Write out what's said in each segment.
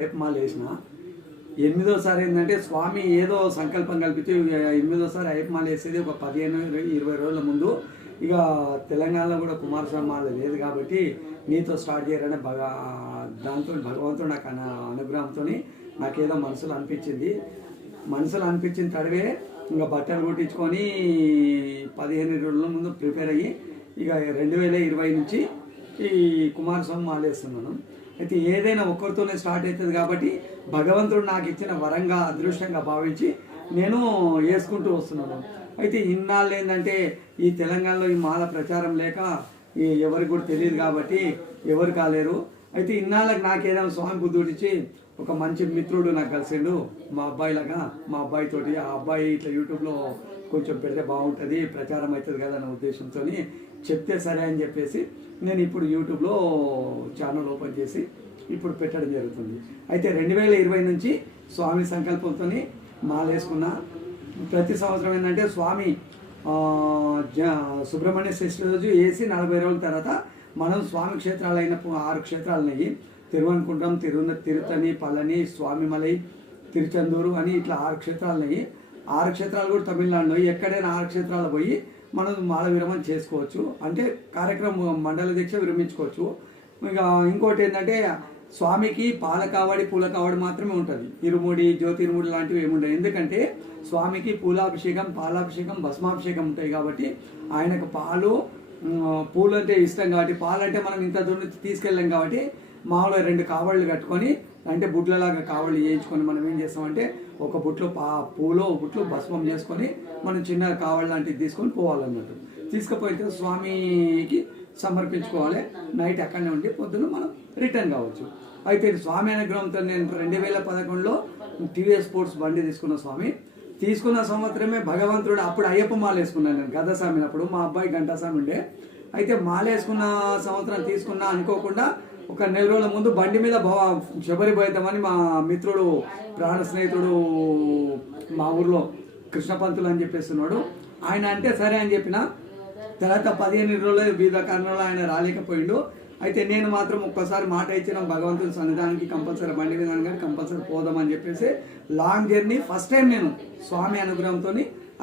రేపు మాల వేసిన 8వ సారి ఏంటంటే స్వామి ఏదో సంకల్పం కల్పించి 8వ సారి అయ్యప్ప మాల వేసేది ఒక 15-20 రోజుల ముందు. ఇక తెలంగాణలో కూడా కుమారస్వామి మాల లేదు కాబట్టి నీతో స్టార్ట్ చేయాలనే దాంతో భగవంతుడు నాకు అనుగ్రహంతో నాకేదో మనసులో అనిపించిన తడవే ఇంకా బట్టలు కుట్టించుకొని 15 రోజుల ముందు ప్రిపేర్ అయ్యి ఇక 2020 నుంచి ఈ కుమారస్వామి మాల వేస్తున్నాను. అయితే ఏదైనా ఒక్కరితోనే స్టార్ట్ అవుతుంది కాబట్టి భగవంతుడు నాకు ఇచ్చిన వరంగా అదృష్టంగా భావించి నేను వేసుకుంటూ వస్తున్నాను. అయితే ఇన్నాళ్ళు ఏంటంటే ఈ తెలంగాణలో ఈ మాల ప్రచారం లేక ఎవరికి కూడా తెలియదు కాబట్టి ఎవరు కాలేరు. అయితే ఇన్నాళ్ళకి నాకు ఏదైనా స్వామి బుద్ధుడిచ్చి ఒక మంచి మిత్రుడు నాకు కలిసిండు మా అబ్బాయిలాగా. మా అబ్బాయితోటి ఆ అబ్బాయి ఇట్లా యూట్యూబ్లో కొంచెం పెడితే బాగుంటుంది, ప్రచారం అవుతుంది కదా అనే ఉద్దేశంతో చెప్తే సరే అని చెప్పేసి నేను ఇప్పుడు యూట్యూబ్లో ఛానల్ ఓపెన్ చేసి ఇప్పుడు పెట్టడం జరుగుతుంది. అయితే 2020 నుంచి స్వామి సంకల్పంతో మాల వేసుకున్నా. ప్రతి సంవత్సరం ఏంటంటే స్వామి సుబ్రహ్మణ్య షష్ఠి రోజు వేసి 40 రోజుల తర్వాత మనం స్వామి క్షేత్రాలైన 6 క్షేత్రాలున్నాయి. తిరువనుకుంటం, తిరుతని, పళని, స్వామిమలై, తిరుచందూరు అని ఇట్లా 6 క్షేత్రాలున్నాయి. 6 క్షేత్రాలు కూడా తమిళనాడులో. ఎక్కడైనా 6 క్షేత్రాలు పోయి మనం మాల విరమణ చేసుకోవచ్చు, అంటే కార్యక్రమం మండల దీక్ష విరమించుకోవచ్చు. ఇక ఇంకోటి ఏంటంటే స్వామికి పాల కావడి, పూల కావడి మాత్రమే ఉంటుంది. ఇరుముడి, జ్యోతిర్ముడి లాంటివి ఏముంటాయి. ఎందుకంటే స్వామికి పూలాభిషేకం, పాలాభిషేకం, భస్మాభిషేకం ఉంటాయి కాబట్టి ఆయనకు పూలు అంటే ఇష్టం కాబట్టి, పాలు అంటే మనం ఇంత దూరం నుంచి తీసుకెళ్ళాం కాబట్టి మామూలుగా 2 కావళ్ళు కట్టుకొని అంటే బుట్లలాగా కావళ్ళు చేయించుకొని మనం ఏం చేస్తామంటే ఒక బుట్లో పూలు, ఒక బుట్లో భస్మం చేసుకొని మనం చిన్న కావళ్ళు లాంటివి తీసుకొని పోవాలన్నట్టు. తీసుకుపోయితే స్వామికి సమర్పించుకోవాలి. నైట్ అక్కడనే ఉండి పొద్దున్న మనం రిటర్న్ కావచ్చు. అయితే స్వామి అనుగ్రహంతో నేను 2011లో టీవీఎస్ స్పోర్ట్స్ బండి తీసుకున్న సంవత్సరమే భగవంతుడు అప్పుడు అయ్యప్ప మాల వేసుకున్నాను నేను గద్దస్వామిని. అప్పుడు మా అబ్బాయి గంటాస్వామి ఉండే. అయితే మాల వేసుకున్న సంవత్సరం తీసుకున్నా అనుకోకుండా ఒక 4 రోజుల ముందు బండి మీద శబరి పోయిద్దామని మా మిత్రుడు, ప్రాణ స్నేహితుడు మా ఊర్లో కృష్ణపంతులు అని చెప్పేస్తున్నాడు. ఆయన అంటే సరే అని చెప్పిన తర్వాత 15 రోజులు వివిధ కారణాలు ఆయన రాలేకపోయిండు. అయితే నేను మాత్రం ఒక్కసారి మాట ఇచ్చిన భగవంతుని సన్నిధానానికి కంపల్సరీ బండి మీద కానీ కంపల్సరీ పోదామని చెప్పేసి లాంగ్ జర్నీ ఫస్ట్ టైం నేను స్వామి అనుగ్రహంతో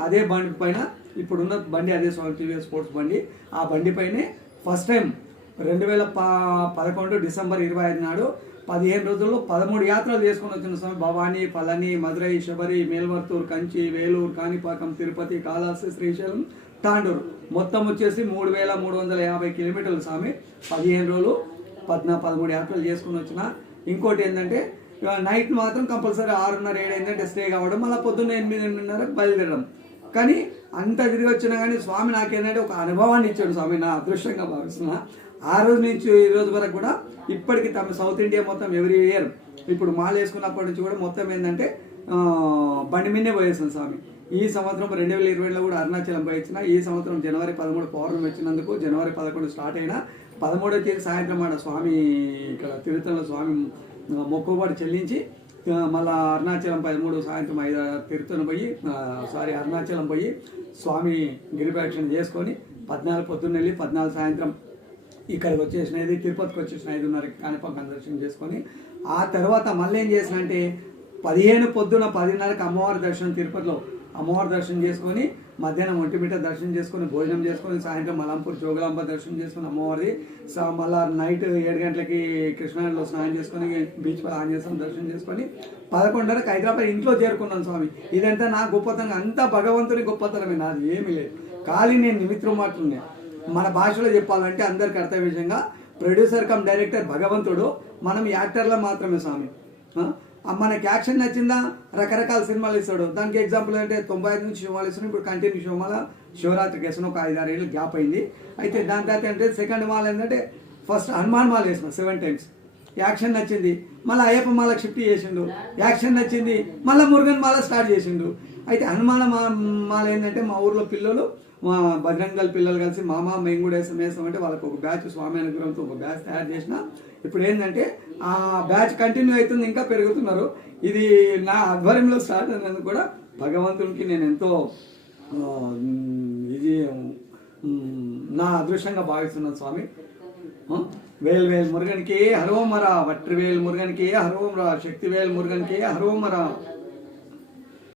అదే బండి పైన, ఇప్పుడున్న బండి అదే స్వామి టీవీఎస్ స్పోర్ట్స్ బండి, ఆ బండి పైనే ఫస్ట్ టైం 2011 డిసెంబర్ 25 నాడు 15 రోజుల్లో 13 యాత్రలు చేసుకుని వచ్చిన స్వామి. భవానీ, పళని, మదురై, శబరి, మేల్మర్తూర్, కంచి, వేలూరు, కాణిపాకం, తిరుపతి, కాళహస్తి, శ్రీశైలం, తాండూరు మొత్తం వచ్చేసి 3350 కిలోమీటర్లు స్వామి. 15 రోజులు 13 యాత్రలు చేసుకుని వచ్చిన. ఇంకోటి ఏంటంటే నైట్ మాత్రం కంపల్సరీ 6:30-7 ఏంటంటే స్టే కావడం, మళ్ళీ పొద్దున్న 8:30 బయలుదేరడం. కానీ అంత తిరిగి వచ్చినా కానీ స్వామి నాకేంటంటే ఒక అనుభవాన్ని ఇచ్చాడు స్వామి. నా అదృష్టంగా భావిస్తున్నా. ఆ రోజు నుంచి ఈ రోజు వరకు కూడా ఇప్పటికి సౌత్ ఇండియా మొత్తం ఎవ్రీ ఇయర్ ఇప్పుడు మాల వేసుకున్నప్పటి నుంచి కూడా మొత్తం ఏంటంటే బండి మీదే పోయేస్తాను స్వామి. ఈ సంవత్సరం 2020లో కూడా అరుణాచలం పోయించిన. ఈ సంవత్సరం జనవరి 13 పౌర్ణమి వచ్చినందుకు జనవరి 11 స్టార్ట్ అయినా 13వ తేదీ సాయంత్రం ఆడ స్వామి ఇక్కడ తిరుతల స్వామి మొక్కుబడి చెల్లించి మళ్ళీ అరుణాచలం 13 సాయంత్రం 5 తిరుతను పోయి అరుణాచలం పోయి స్వామి గిరిప్రదక్షిణ చేసుకొని 14 పొద్దున్న వెళ్ళి 14 సాయంత్రం ఇక్కడికి వచ్చేసినది. తిరుపతికి వచ్చేసిన 5:30 కాణిపాకం దర్శనం చేసుకొని ఆ తర్వాత మళ్ళీ ఏం చేసిన అంటే 15 పొద్దున 10:30కి అమ్మవారి దర్శనం, తిరుపతిలో అమ్మవారి దర్శనం చేసుకొని మధ్యాహ్నం ఒంటిమిట్ట దర్శనం చేసుకొని భోజనం చేసుకొని సాయంత్రం మలంపూర్ జోగులాంబ దర్శనం చేసుకుని అమ్మవారి మళ్ళీ నైట్ 7 గంటలకి కృష్ణానదిలో స్నానం చేసుకొని బీచ్ పై ఆంజనేయం దర్శనం చేసుకొని 11:30కి హైదరాబాద్ ఇంట్లో చేరుకున్నాను స్వామి. ఇదంతా నా గొప్పతనం, అంతా భగవంతుని గొప్పతనమే, నాది ఏమీ లేదు. ఖాళీ నేను నిమిత్తం మాత్రమే. మన భాషలో చెప్పాలంటే అందరికి అర్థం విషయంగా ప్రొడ్యూసర్ కమ్ డైరెక్టర్ భగవంతుడు, మనం యాక్టర్లో మాత్రమే స్వామి. మనకి యాక్షన్ నచ్చిందా రకరకాల సినిమాలు ఇస్తాడు. దానికి ఎగ్జాంపుల్ అంటే 95 నుంచి సినిమాలు ఇస్తున్నాడు. ఇప్పుడు కంటిన్యూ సినిమాల శివరాత్రికి వేసిన ఒక 5-6 ఏళ్ళు గ్యాప్ అయింది. అయితే దాని తర్వాత అంటే సెకండ్ మాల ఏంటంటే ఫస్ట్ హనుమాన్ మాల వేసిన 7 times. యాక్షన్ నచ్చింది, మళ్ళీ అయ్యప్ప మాలకు షిఫ్ట్ చేసిండు. యాక్షన్ నచ్చింది, మళ్ళీ మురుగన్ మాల స్టార్ట్ చేసిండు. అయితే హనుమాన మాల ఏంటంటే మా ఊర్లో పిల్లలు, మా బజరంగల్ పిల్లలు కలిసి మేము కూడా వేస్తామంటే వాళ్ళకి ఒక బ్యాచ్ స్వామి అనుగ్రహంతో ఒక బ్యాచ్ తయారు చేసిన. ఇప్పుడు ఏంటంటే ఆ బ్యాచ్ కంటిన్యూ అవుతుంది, ఇంకా పెరుగుతున్నారు. ఇది నా ఆధ్వర్యంలో స్టార్ట్ అయినందుకు కూడా భగవంతునికి నేను ఎంతో ఇది నా అదృష్టంగా భావిస్తున్నాను స్వామి. వేల్ వేల్ మురుగన్కి హరోమరా, వట్రివేల్ మురుగన్కి హరోమరా, శక్తివేల్ మురుగన్కి హరోమరా.